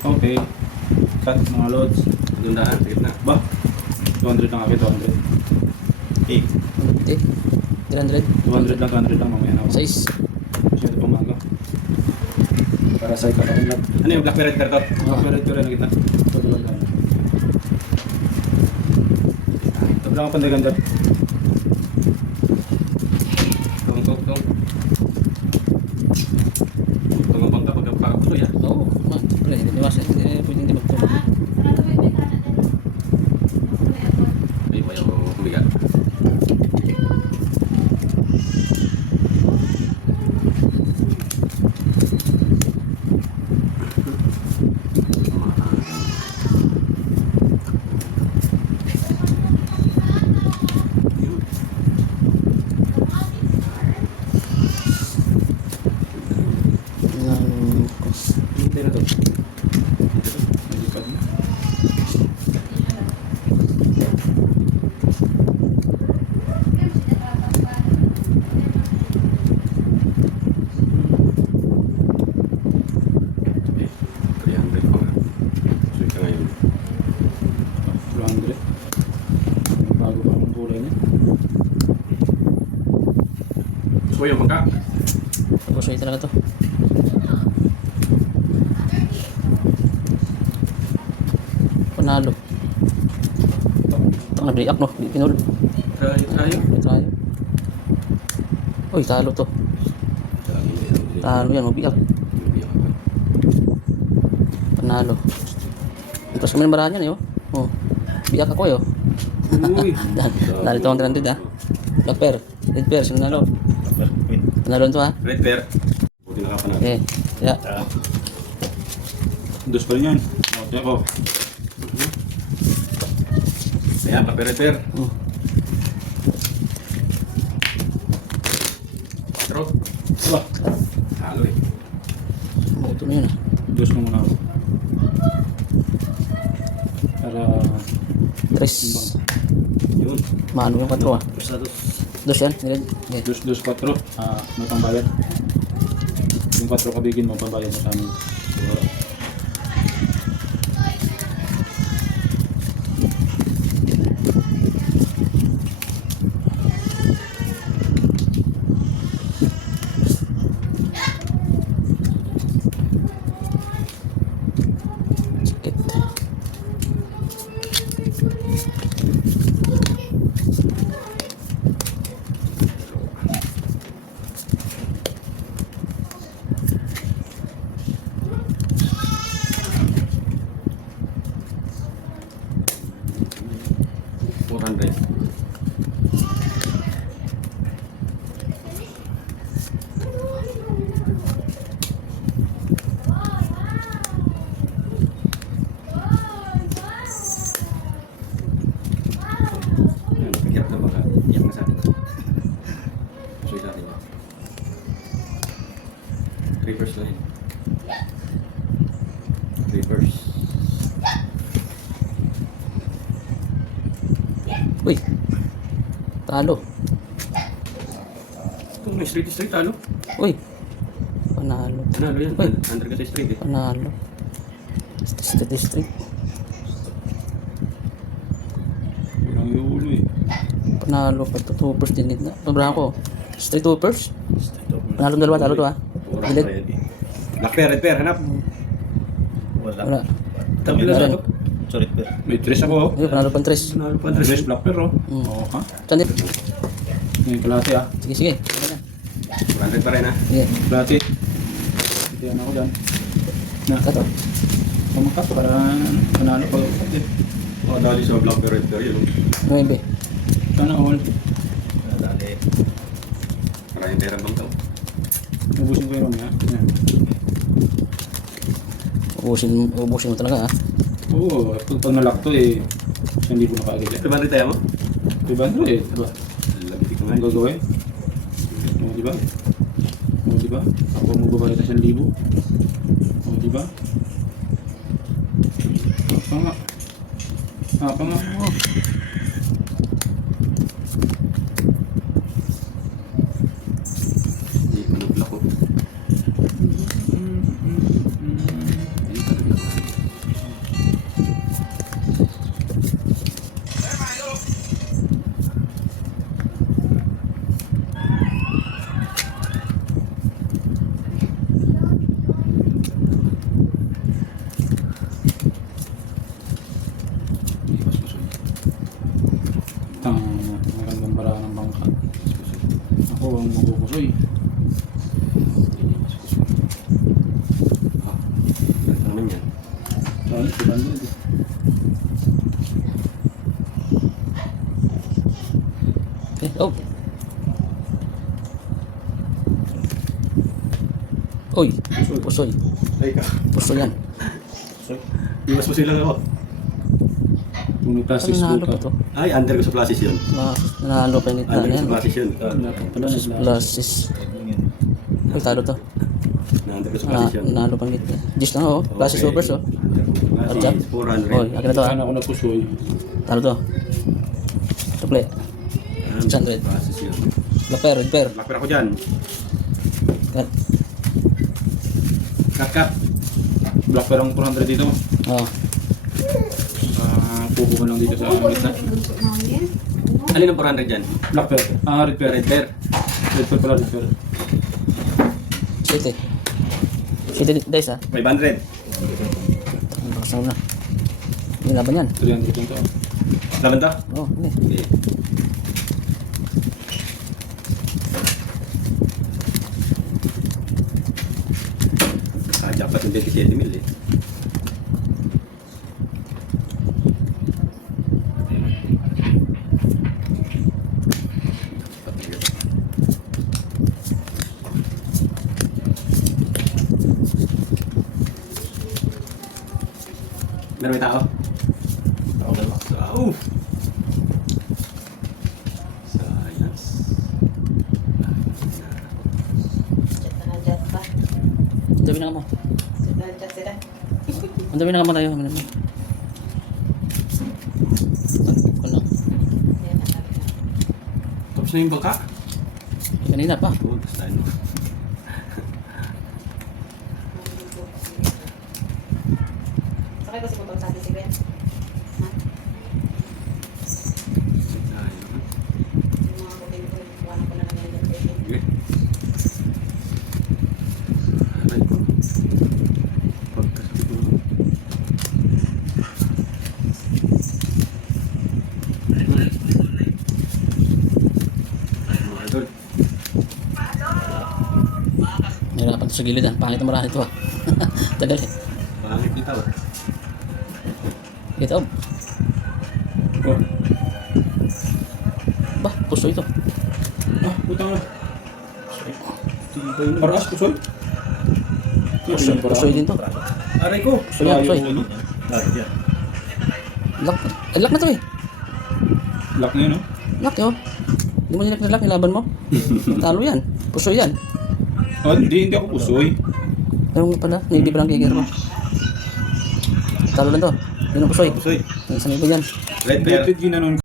Okay. Cut mga loads. Dundahan, sige na. Ba? 200 lang ako, 200. Okay. 300. 200 lang mamaya na ako. Size. Masyado pumaga. Para sa ikaw akong lag. Ano yung black red to? Copyright ko rin na kita. Ito lang lang. Tabla ka pandaganda. Tong. Tong ang bangka pagkakagulo ya. Oo. Pre, hindi pwedeng di magtulog. Ay, pa yung kumigat. Hindi na to. Nalipad na. Ah, 200. Bago pa ang kulay niya. Gusto ko yung bangka. Tapos ay talaga to. Panalo. Ito nga break no? Pinul. Tayo. Tayo. Uy, talo to. Talo yan, mabiyak. Panalo. Tapos kami ng barahan yan eh, oh. Oh. Biyak ako eh, oh. Uy. Dali ito ang 300 ha. Black pair. Red pair, sino nalo? Panalo to ha. Red pair. Buti nakapanalo. Okay. Kaya, Dos pa rin yan. Okay ako. Ayan, red pair. oh. Patro. Aba, Halo eh. Buto na yun ah. dos mo muna ako. Para... Tres. Yun. Maano yung 4 ah. Dos yan. Nilad. Okay. Dos 4. May pambayad. Yung 4 kabigin mo, pambayad mo sa amin. Siguro. Sakit. $400. Ayan, napigiyak na baka. Iyak na sa atin. Suy natin yun. Reverse na yun. Reverse. Uy. Talo. Kung may straight talo. Uy. Panalo. Panalo yan. Uy. Under kasi straight eh. Panalo. District. Walang iulo eh. Panalo pa to. 2 first din na. Pabra ko. Straight 2 first. Panalo dalawa. Talo to ha. Gilid. Black pair, red pair, hanap. Wala. Tabi na Wala. sa ito. Sorry, pero May tres ako. Ayun, panalo pang 3. Panalo pa, Tres black pero. Mm. Oo ha. Sandit. Ngayon kalahati ah. Sige, sige. Sige na. 100 pa rin ha. Sige. Kalahati. Kaya na ako dyan. Na. Kato. Pamakat para panalo pag Dali sa black pair, red pair yun. 9. Sana all. dali. Maraming pera bang tao. Ubusin ko yun mamaya. Yan. Ubusin mo talaga ha. Oo, pag nalak to eh. 1,000 na kaagad yan. 200 tayo mo? 500 eh. Diba? Labitik ko nga. Ang gagawin? Oo, diba? Oo, diba? Ako mo babayad sa 1,000. Oo, diba? Apa nga? Apa nga? Oh. Hindi ko nag-block ko. Ayun talaga. ang makukusoy. Ano naman yan? Ano, 200. Okay, oh. Uy, pusoy. Ay ka. Puso yan. Iwas mo sila ako. Kung may Ano plastic nanalo spool pa ka. to? Ay, under ko sa plasis yun. Nanalo pa nito na Under ko yan. sa plasis yun. Plasis. Uy, talo to. Under ko sa plasis yun. Nanalo pa nito. Gis lang oh. Plasis Okay. supers oh. Plasis, 400. Uy, akin na to ah. Saan ako nagpusoy? Talo to. Tuple. Yan, 600. plasis yun. Laper, repair. Lakper ako dyan. Cut. Cut. Black pero ang 400 dito. Oh. Pupo ka lang dito sa gitna. Alin ang 400 dyan? Black pair. Red pair. Red pair. Red pair pala, red pair. City. City dice ah. 500. Ang bakas na. Hindi laban yan. 300 yung to. Laban to? Oh, hindi. Okay. Jackpot yung 27 mil eh. Meron may tao? Science. Ang dami na nga mo. Ang dami na nga mo tayo. Ang dami. Ano lang. Tapos na yung baka. Kanina pa. Oh, basta ano. Sakay ko si Putol sa atin si Gwen. Yung mga kutin ko, iwanan ko na lang yan dyan. Sige. Aray ko. Pagkasakit mo. Mga idol. Nahirapan to sa gilid ah. Pangit na marami ito ah. Tagal eh. Pangit kita ba? Ito. Oh. Bah, puso ito. Putang na. Paraas, pusoy. Pusoy din to. Aray ko! Pusoy yan, pusoy. Lock. Lock na to eh. Lock na yun, no? Lock yun. Hindi mo nilak na lock, nilaban mo. Talo yan. Pusoy yan. Oh, hindi ako pusoy. Ewan ko pala, hindi pa lang kikir ko. Talo lang to. Yun ang pusoy. Pusoy. Isang iba yan. Red pair. Dapat ginanon